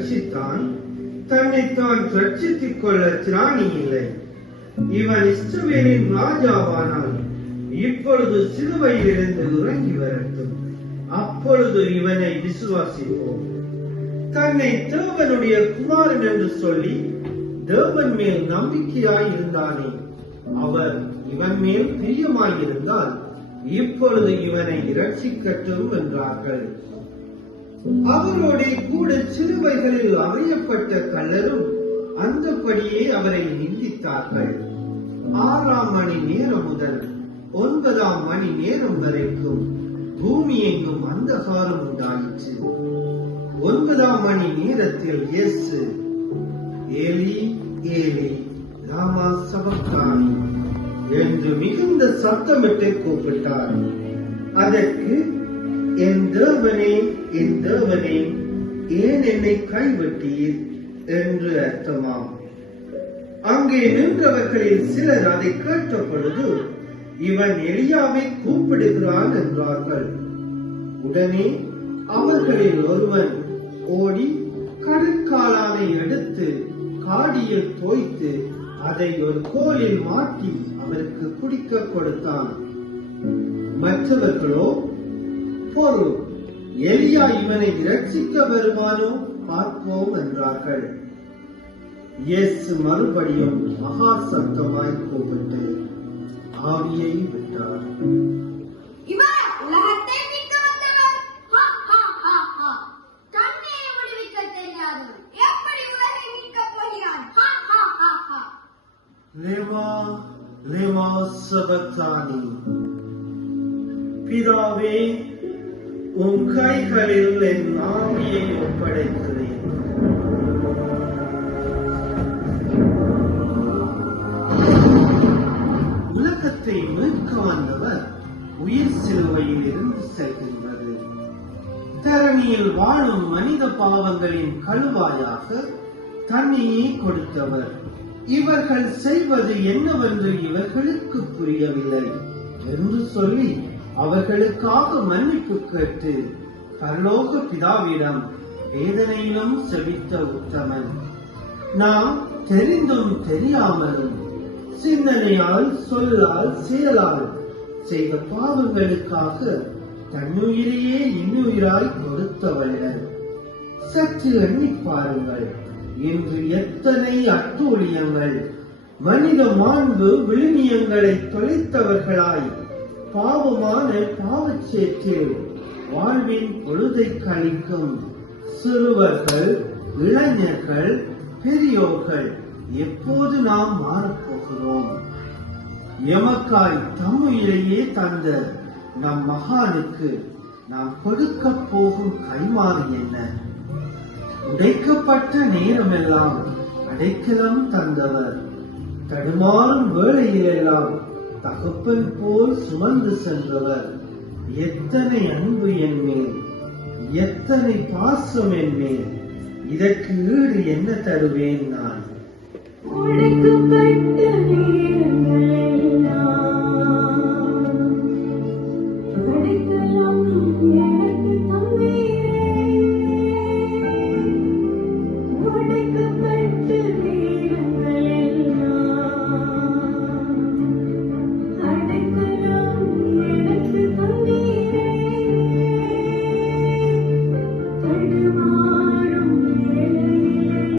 ரட்சித்தான், தன்னைத்தான் ரட்சித்துக் கொள்ள திராணி இல்லை. இவன் இஸ்ரவேலின் ராஜாவானால் இப்பொழுது சிலுவையிலிருந்து இறங்கி வரட்டும், அப்பொழுது இவனை விசுவாசிப்போம். தன்னை தேவனுடைய குமாரன் என்று சொல்லி தேவன் மேல் நம்பிக்கையாய் இருந்தானே, அவர் இவன் மேல் பிரியமாயிருந்தால் இப்பொழுது இவனை இரட்சிக்கட்டும் என்றார்கள். அவரோட கூட சிலுவைகளில் அறையப்பட்ட கள்ளரும் அந்தபடியே அவரை நிந்தித்தார்கள். 6ஆம் மணி நேரம் முதல் 9ஆம் மணி நேரம் வரைக்கும் பூமி எங்கும் அந்தகாரம் உண்டாயிற்று. 9ஆம் மணி நேரத்தில் இயேசு ஏலி ஏலி லாமா சபக்தானி என்று மிகுந்த சத்தமிட்டு கூப்பிட்டார். அதற்கு, என் தேவனே, என் தேவனே, ஏன் என்னை கைவிட்டீர் என்று அர்த்தமாம். அங்கே நின்றவர்களில் சிலர் அதை கேட்ட பொழுது, இவன் எலியாவை கூப்பிடுகிறான் என்றார்கள். உடனே அவர்களில் ஒருவன் ஓடி கடற்காலானை எடுத்து காடியில் தோய்த்து அதை ஒரு கோலில் மாட்டி அவருக்கு குடிக்க கொடுத்தான். மற்றவர்களோ, பொறு, எலியா இவனை இரட்சிக்க வருவானோ பார்ப்போம் என்றார்கள். இயேசு மறுபடியும் மகா சத்தமாய் கூப்பிட்டு ஆவியை விட்டார். பிதாவே, உன் கைகளில் என் ஆவியை ஒப்படைக்கிறேன். உலகத்தை மீட்க வந்தவர் உயிர் சிலுவையில் இருந்து செல்கின்றது. தரணியில் வாழும் மனித பாவங்களின் கழுவாயாக தன்னையே கொடுத்தவர். இவர்கள் செய்வது என்னவென்று இவர்களுக்கு புரியவில்லை என்று சொல்லி அவர்களுக்காக மன்னிப்பு கேட்டு பரலோக பிதாவிடம் வேதனையிலும் செபித்த உத்தமன். நாம் தெரிந்தும் தெரியாமலும் சிந்தனையால், சொல்லால், செயலால் செய்த பாவங்களுக்காக தன்னுயிரையே இன்னுயிராய் கொடுத்தவர்கள். சற்று எண்ணி பாருங்கள், இன்று எத்தனை அட்டூழியங்கள், மனித மாண்பு விழுமியங்களை தொலைத்தவர்களாய் பாவமான பாவச்சேற்றில் வாழ்வின் பொழுதை கழிக்கும் சிறுவர்கள், இளைஞர்கள், பெரியோர்கள் எப்போது நாம் மாறப்போகிறோம்? எமக்காய் தம்முயிரையே தந்த நம் மகானுக்கு நாம் கொடுக்க போகும் கைமாறு என்ன? உடைக்கப்பட்ட நேரமெல்லாம் அடைக்கலம் தந்தவர், தடுமாறும் வேளையிலெல்லாம் தகப்பன் போல் சுமந்து சென்றவர். எத்தனை அன்பு என் மேல், எத்தனை பாசம் என் மேல்! இதற்கு ஈடு என்ன தருவேன் நான்?